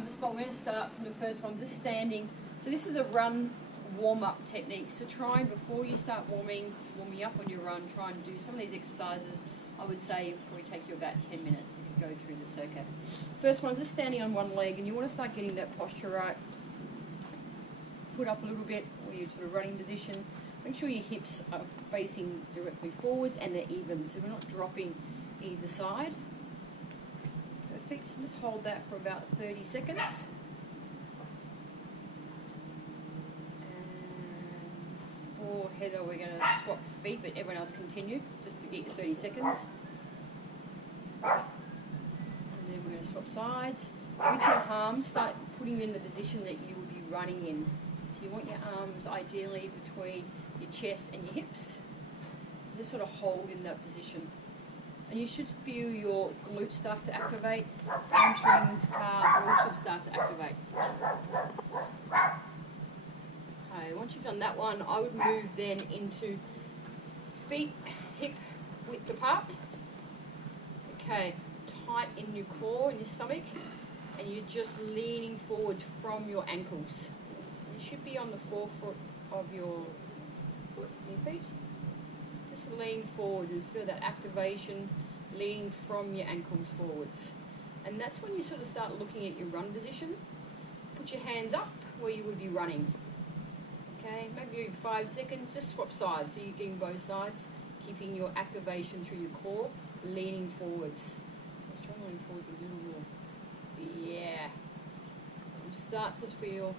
spot. We're going to start from the first one, just standing. So this is a run warm-up technique. So try and before you start warming up on your run, try and do some of these exercises. I would say it probably take you about 10 minutes if you go through the circuit. First one, just standing on one leg, and you want to start getting that posture right. Foot up a little bit, or your sort of running position. Make sure your hips are facing directly forwards and they're even, so we're not dropping either side. Perfect. So just hold that for about 30 seconds. And for Heather, we're going to swap feet, but everyone else continue, just to get your 30 seconds. And then we're going to swap sides. With your arms, start putting them in the position that you would be running in. So you want your arms ideally between your chest and your hips. Just sort of hold in that position. And you should feel your glutes start to activate, hamstrings, calves, all should start to activate. Okay, once you've done that one, I would move then into feet, hip width apart. Okay, tight in your core and your stomach, and you're just leaning forwards from your ankles. You should be on the forefoot of your foot and your feet. Just lean forward and feel that activation, leaning from your ankles forwards. And that's when you sort of start looking at your run position. Put your hands up where you would be running. Okay, maybe 5 seconds, just swap sides. So you're getting both sides, keeping your activation through your core, leaning forwards. Let's try and lean forwards a little more. Yeah. Start to feel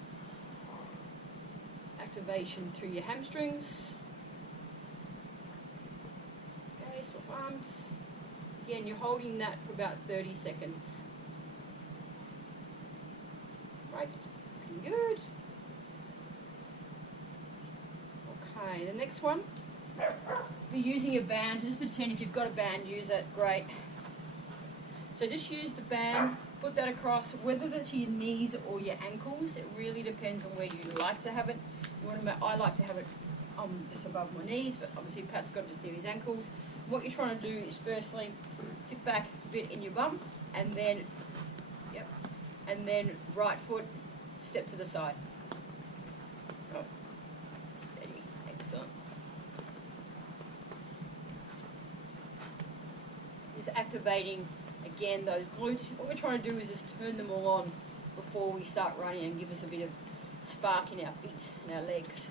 activation through your hamstrings. Okay, swap arms. Again, you're holding that for about 30 seconds. Right, looking good. Okay, the next one. We're using a band. Just pretend if you've got a band, use it. Great. So just use the band. Put that across, whether that's your knees or your ankles. It really depends on where you like to have it. You want to, I like to have it just above my knees, but obviously Pat's got it just near his ankles. What you're trying to do is firstly sit back a bit in your bum, and then, and then right foot, step to the side. Oh, steady, excellent. Just activating again those glutes. What we're trying to do is just turn them all on before we start running and give us a bit of spark in our feet and our legs.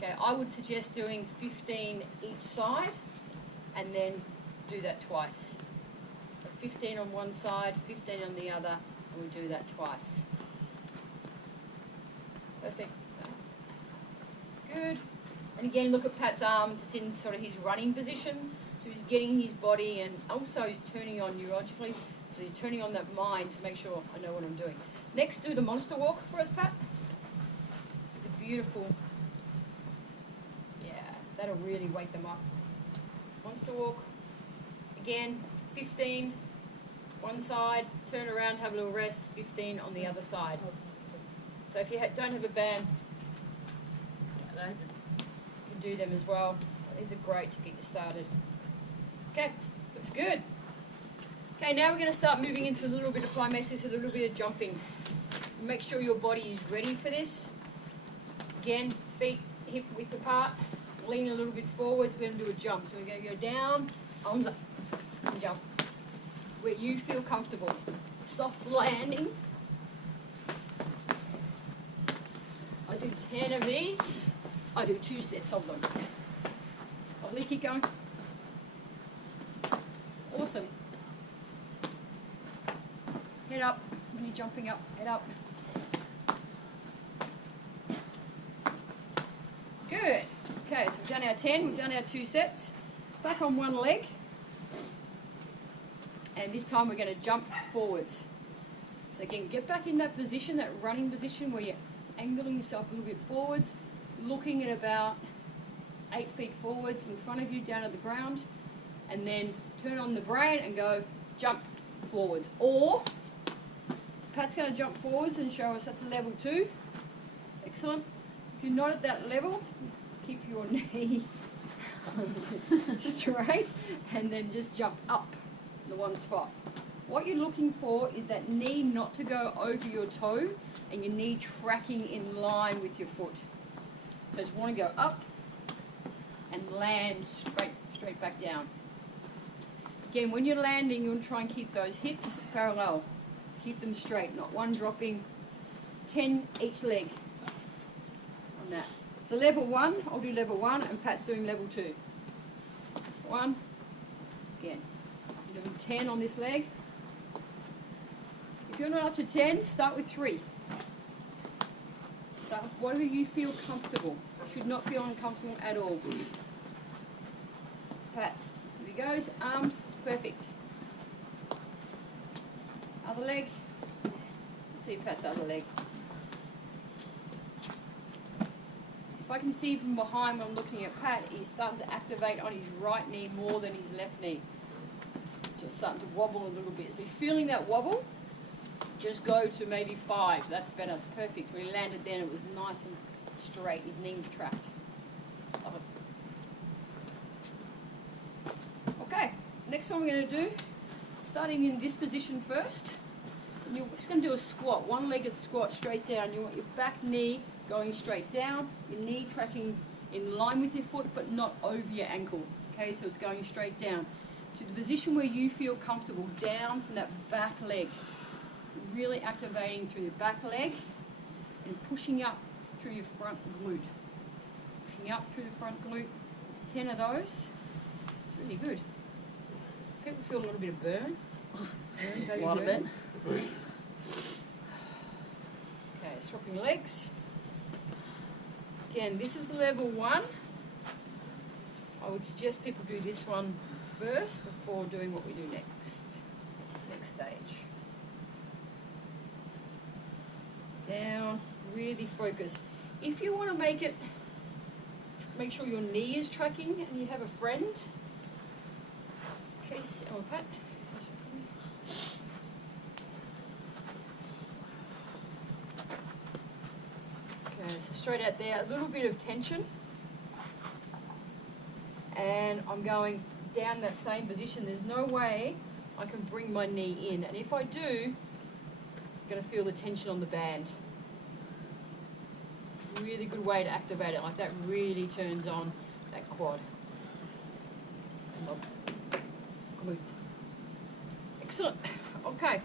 Okay, I would suggest doing 15 each side and then do that twice. So 15 on one side, 15 on the other, and we do that twice. Perfect. Good. And again, look at Pat's arms. It's in sort of his running position. So he's getting his body, and also he's turning on neurologically. So he's turning on that mind to make sure I know what I'm doing. Next, do the monster walk for us, Pat. It's a beautiful. Yeah, that'll really wake them up. Monster walk. Again, 15 one side, turn around, have a little rest, 15 on the other side. So if you don't have a band, you can do them as well. These are great to get you started. Okay, looks good. Okay, now we're going to start moving into a little bit of plyometrics, a little bit of jumping. Make sure your body is ready for this. Again, feet hip width apart, lean a little bit forwards. We're going to do a jump. So we're going to go down, arms up, and jump. Where you feel comfortable. Soft landing. I do 10 of these. I do 2 sets of them. Lovely, keep going. Awesome. Head up when you're jumping up, head up. Good. Okay, so we've done our 10, we've done our 2 sets. Back on one leg. And this time we're going to jump forwards. So again, get back in that position, that running position where you're angling yourself a little bit forwards, looking at about 8 feet forwards in front of you down at the ground, and then turn on the brain and go jump forwards. Or Pat's going to jump forwards and show us that's a level 2. Excellent. If you're not at that level, keep your knee straight and then just jump up the one spot. What you're looking for is that knee not to go over your toe and your knee tracking in line with your foot. So just want to go up and land straight back down. Again, when you're landing, you want to try and keep those hips parallel. Keep them straight, not one dropping. 10 each leg on that. So level 1, I'll do level 1 and Pat's doing level 2. 1, again, I'm doing 10 on this leg. If you're not up to 10, start with 3. Start with whatever you feel comfortable. Should not feel uncomfortable at all. Pat's, here he goes, arms, perfect. Other leg, let's see Pat's other leg. If I can see from behind when I'm looking at Pat, he's starting to activate on his right knee more than his left knee. So it's starting to wobble a little bit. So if you're feeling that wobble, just go to maybe 5. That's better, it's perfect. When he landed then, it was nice and straight. His knee was trapped. Love it. Okay, next one we're going to do, starting in this position first. You're just going to do a squat, one-legged squat straight down. You want your back knee going straight down, your knee tracking in line with your foot but not over your ankle. Okay, so it's going straight down to the position where you feel comfortable, down from that back leg. Really activating through the back leg and pushing up through your front glute. Pushing up through the front glute. 10 of those. Really good. People feel a little bit of burn. A lot of it. Okay, swapping legs. Again, this is level 1. I would suggest people do this one first before doing what we do next. Next stage. Down, really focus. If you want to make sure your knee is tracking and you have a friend. Okay, oh, Pat. So straight out there, a little bit of tension, and I'm going down that same position. There's no way I can bring my knee in, and if I do, I'm going to feel the tension on the band. Really good way to activate it, like that really turns on that quad. Excellent. Okay,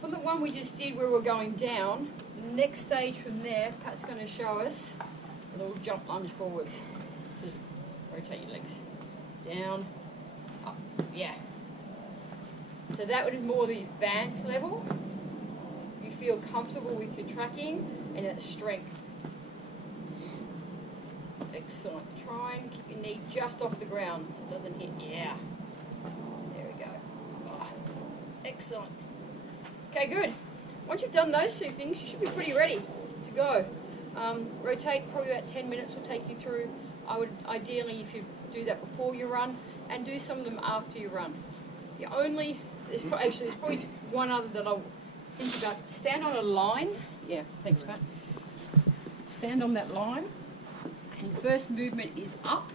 from the one we just did where we're going down, the next stage from there, Pat's going to show us a little jump lunge forwards. Just rotate your legs. Down, up, yeah. So that would be more the advanced level. You feel comfortable with your tracking and that strength. Excellent. Try and keep your knee just off the ground so it doesn't hit. Yeah. There we go. Oh, excellent. Okay, good. Once you've done those 2 things, you should be pretty ready to go. Rotate, probably about 10 minutes will take you through. I would ideally, if you do that before you run, and do some of them after you run. There's probably one other that I'll think about. Stand on a line. Yeah, thanks, Pat. Stand on that line. And the first movement is up,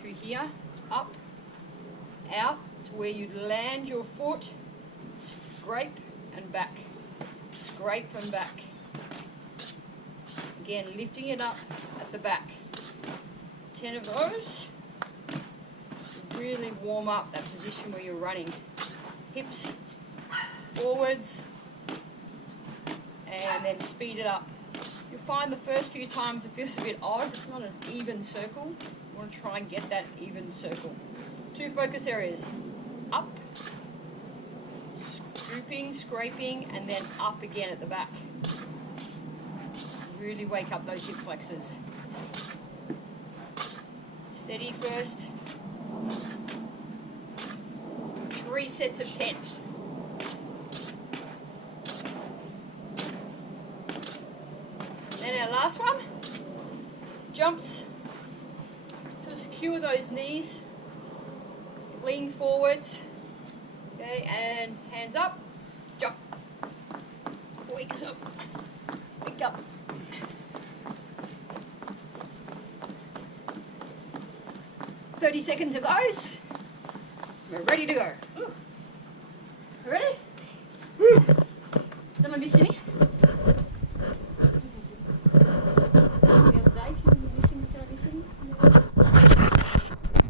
through here, up, out, to where you land your foot, scrape and back, scrape and back. Again, lifting it up at the back. 10 of those. Really warm up that position where you're running. Hips forwards, and then speed it up. You'll find the first few times it feels a bit odd. It's not an even circle. You want to try and get that even circle. 2 focus areas. Up, scooping, scraping, and then up again at the back. Really wake up those hip flexors. Steady first. 3 sets of 10. Then our last one, jumps. So secure those knees, lean forwards, okay, and hands up, jump. Wake us up, wake up. "30 seconds of those, we're ready to go."